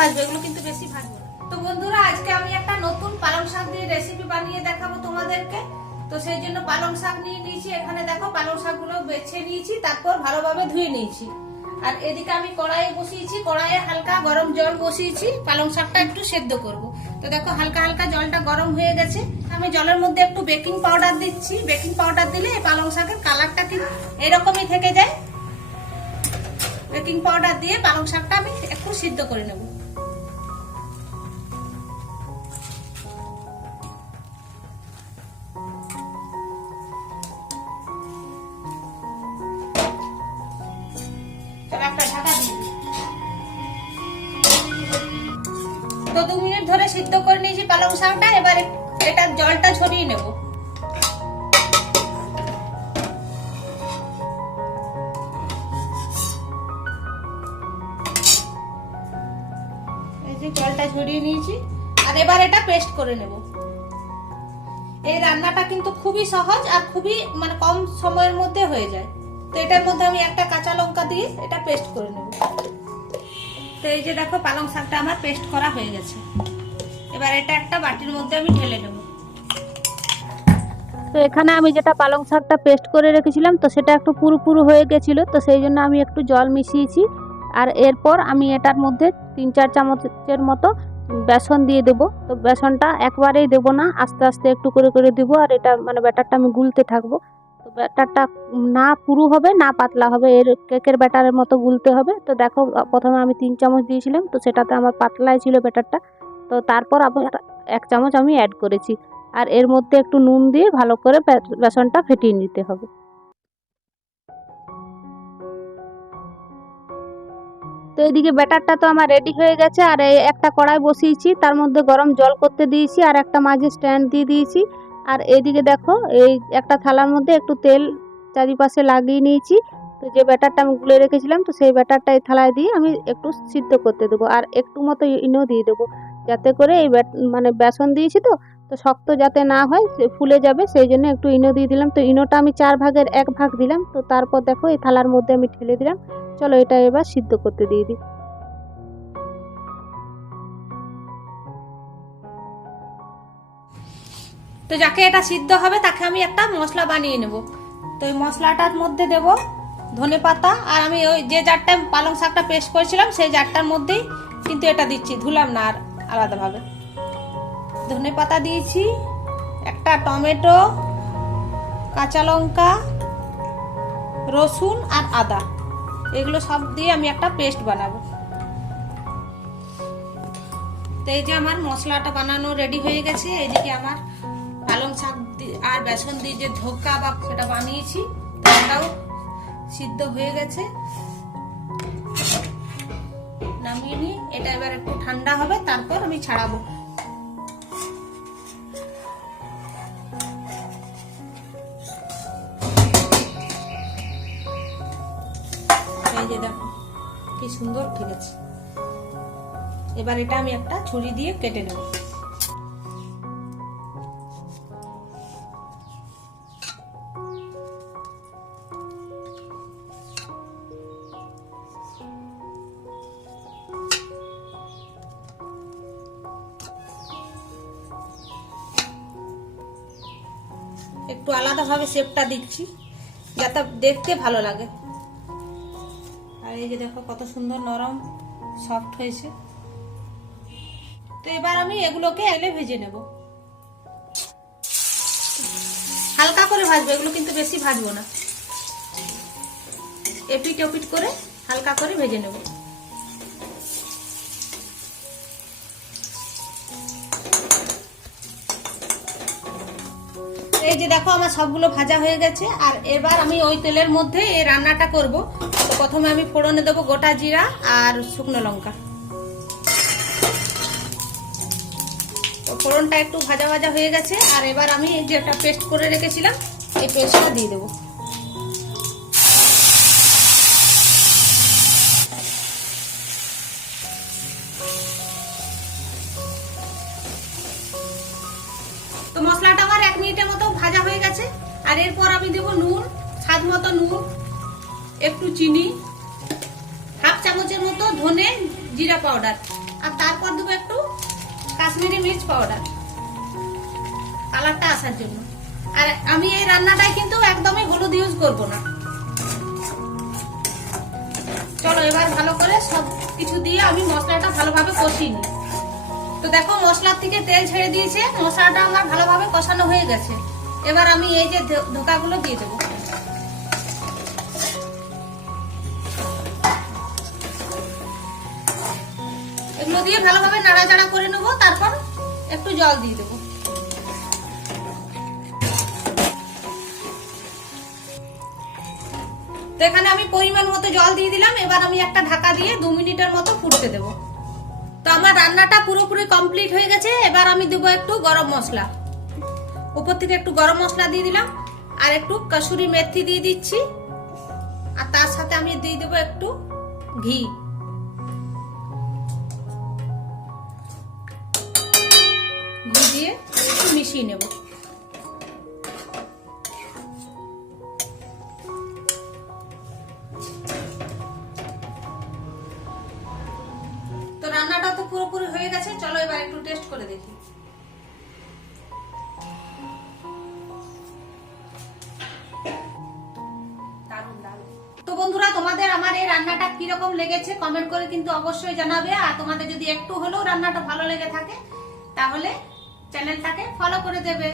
ভাজবো, এগুলো কিন্তু বেশি ভাজবো না। তো বন্ধুরা, আজকে আমি একটা নতুন পালং শাক দিয়ে রেসিপি বানিয়ে দেখাবো তোমাদেরকে। তো সেই জন্য পালং শাক নিয়ে নিয়েছি। এখানে দেখো পালং শাকগুলো বেছে নিয়েছি, তারপর ভালোভাবে ধুয়ে নিয়েছি। আর এদিকে আমি কড়াইয়ে বসিয়েছি, কড়াইয়ে হালকা গরম জল বসিয়েছি পালং শাকটা একটু সেদ্ধ করব। তো দেখো হালকা হালকা জলটা গরম হয়ে গেছে। আমি জলের মধ্যে একটু বেকিং পাউডার দিচ্ছি। বেকিং পাউডার দিলে এই পালং শাকের কালারটা ঠিক এরকমই থেকে যায়। বেকিং পাউডার দিয়ে পালং শাকটা আমি একটু সিদ্ধ করে নেব। একটা ঢাকা দিয়ে তো 2 মিনিট ধরে সিদ্ধ করে নিয়েছি পালং শাকটা। এবার এটা জলটা ঝরিয়ে নেব। এই যে জলটা ঝরিয়ে নিয়েছি। আর এবার এটা পেস্ট করে নেব। এই রান্নাটা কিন্তু খুবই সহজ আর খুবই কম সময়ের মধ্যে হয়ে যায়। তো এটার মধ্যে আমি একটা কাঁচা লঙ্কা দিয়ে এটা পেস্ট করে নেব। তো এই যে দেখো পালং শাকটা আমার পেস্ট করা হয়ে গেছে। এবার এটা একটা বাটির মধ্যে আমি ঢেলে নেব। তো এখানে আমি যেটা পালং শাকটা পেস্ট করে রেখেছিলাম, তো সেটা একটু পুরু পুরু হয়ে গেছিলো, তো সেই জন্য আমি একটু জল মিশিয়েছি। আর এরপর আমি এটার মধ্যে 3-4 চামচের মতো বেসন দিয়ে দেবো। তো বেসনটা একবারেই দেবো না, আস্তে আস্তে একটু করে করে দেবো। আর এটা ব্যাটারটা আমি গুলতে থাকবো। তো ব্যাটারটা না পুরু হবে না পাতলা হবে, এর কেকের ব্যাটারের মতো গুলতে হবে। তো দেখো প্রথমে আমি 3 চামচ দিয়েছিলাম, তো সেটাতে আমার পাতলাই ছিল ব্যাটারটা। তো তারপর আবার 1 চামচ আমি অ্যাড করেছি। আর এর মধ্যে একটু নুন দিয়ে ভালো করে বেসনটা ফেটিয়ে নিতে হবে। তো এইদিকে ব্যাটারটা তো আমার রেডি হয়ে গেছে। আর এই একটা কড়াই বসিয়েছি, তার মধ্যে গরম জল করতে দিয়েছি, আর একটা মাঝে স্ট্যান্ড দিয়ে দিয়েছি। আর এইদিকে দেখো এই একটা থালার মধ্যে একটু তেল চারিপাশে লাগিয়ে নিয়েছি। তো যে ব্যাটারটা আমি গুলে রেখেছিলাম, তো সেই ব্যাটারটা এই থালায় দিয়ে আমি একটু সিদ্ধ করতে দেবো। আর একটু মতো ইনো দিয়ে দেবো, যাতে করে এই বেসন দিয়েছি তো তো শক্ত যাতে না হয়, ফুলে যাবে, সেই জন্য একটু ইনো দিয়ে দিলাম। তো ইনোটা আমি 4 ভাগের 1 ভাগ দিলাম। তো তারপর দেখো এই থালার মধ্যে আমি ঢেলে দিলাম। চলো এটা এবার সিদ্ধ করতে দিয়ে দিই। তো যাকে এটা সিদ্ধ হবে তাকে আমি একটা মশলা বানিয়ে নেব। তো এই মশলাটার মধ্যে দেব ধনেপাতা। আর আমি ওই যে জারটা পালং শাকটা পেস্ট করেছিলাম সেই জারটার মধ্যেই কিন্তু এটা দিচ্ছি, ধুলাম না আর আলাদাভাবে। ধনেপাতা দিয়েছি, একটা টমেটো, কাঁচা লঙ্কা, রসুন আর আদা, এগুলো সব দিয়ে আমি একটা পেস্ট বানাবো। তো এই যে আমার মশলাটা বানানো রেডি হয়ে গেছে। এইদিকে আমার পালং শাক আর বেসন দিয়ে যে ধোকা বা সেটা বানিয়েছি সেটাও সিদ্ধ হয়ে গেছে। নামিয়ে নিই। এটা এবার একটু ঠান্ডা হবে, তারপর আমি ছাড়াবো। এই যে দেখো কি সুন্দর ঠিক আছে। এবার এটা আমি একটা ছুরি দিয়ে কেটে নেব। একটু আলাদাভাবে শেপটা দিচ্ছি যাতে দেখতে ভালো লাগে। আর এই যে দেখো কত সুন্দর নরম সফট হয়েছে। তো এবার আমি এগুলোকে এলে ভেজে নেব। হালকা করে ভাজবো, এগুলো কিন্তু বেশি ভাজবো না। এপিট ওপিট করে হালকা করে ভেজে নেব। এই যে দেখো আমার সবগুলো ভাজা হয়ে গেছে। আর এবার আমি ওই তেলের মধ্যে এই রান্নাটা করব। তো প্রথমে আমি ফোড়নে দেবো গোটা জিরা আর শুকনো লঙ্কা। তো ফোড়নটা একটু ভাজা ভাজা হয়ে গেছে। আর এবার আমি যেটা পেস্ট করে রেখেছিলাম এই পেস্টটা দিয়ে দেবো। তো মশলাটা আমার 1 মিনিটের মতো ভাজা হয়ে গেছে। আর এরপর আমি দেবো নুন, স্বাদ মতো নুন, একটু চিনি, হাফ চামচের মতো ধনে জিরা পাউডার, আর তারপর দেবো একটু কাশ্মীরি মির্চ পাউডার, কালারটা আসার জন্য। আর আমি এই রান্নাটায় কিন্তু একদমই হলুদ ইউজ করব না। চলো এবার ভালো করে সব কিছু দিয়ে আমি মশলাটা ভালোভাবে কষিয়ে নিই। তো দেখো মশলার থেকে তেল ছেড়ে দিয়েছে, মশলাটা আমার ভালোভাবে কষানো হয়ে গেছে। এবার আমি এই যে ধোকাগুলো দিয়ে দেবো। এগুলো দিয়ে ভালোভাবে নাড়াচাড়া করে নেবো, তারপর একটু জল দিয়ে দেবো। তো এখানে আমি পরিমাণ মতো জল দিয়ে দিলাম। এবার আমি একটা ঢাকা দিয়ে 2 মিনিটের মতো ফুটতে দেব। তো আমার রান্নাটা পুরোপুরি কমপ্লিট হয়ে গেছে। এবার আমি দেবো একটু গরম মশলা, উপর থেকে একটু গরম মশলা দিয়ে দিলাম, আর একটু কসুরি মেথি দিয়ে দিচ্ছি, আর তার সাথে আমি দিয়ে দেবো একটু ঘি। ঘি দিয়ে একটু মিশিয়ে নেব। তো রান্নাটা তো পুরোপুরি হয়ে গেছে, চলো এবার একটু টেস্ট করে দেখি। তো বন্ধুরা, তোমাদের আমার এই রান্নাটা কিরকম লেগেছে কমেন্ট করে কিন্তু অবশ্যই জানাবে। আর তোমাদের যদি একটু হলেও রান্নাটা ভালো লেগে থাকে তাহলে চ্যানেলটাকে ফলো করে দেবে।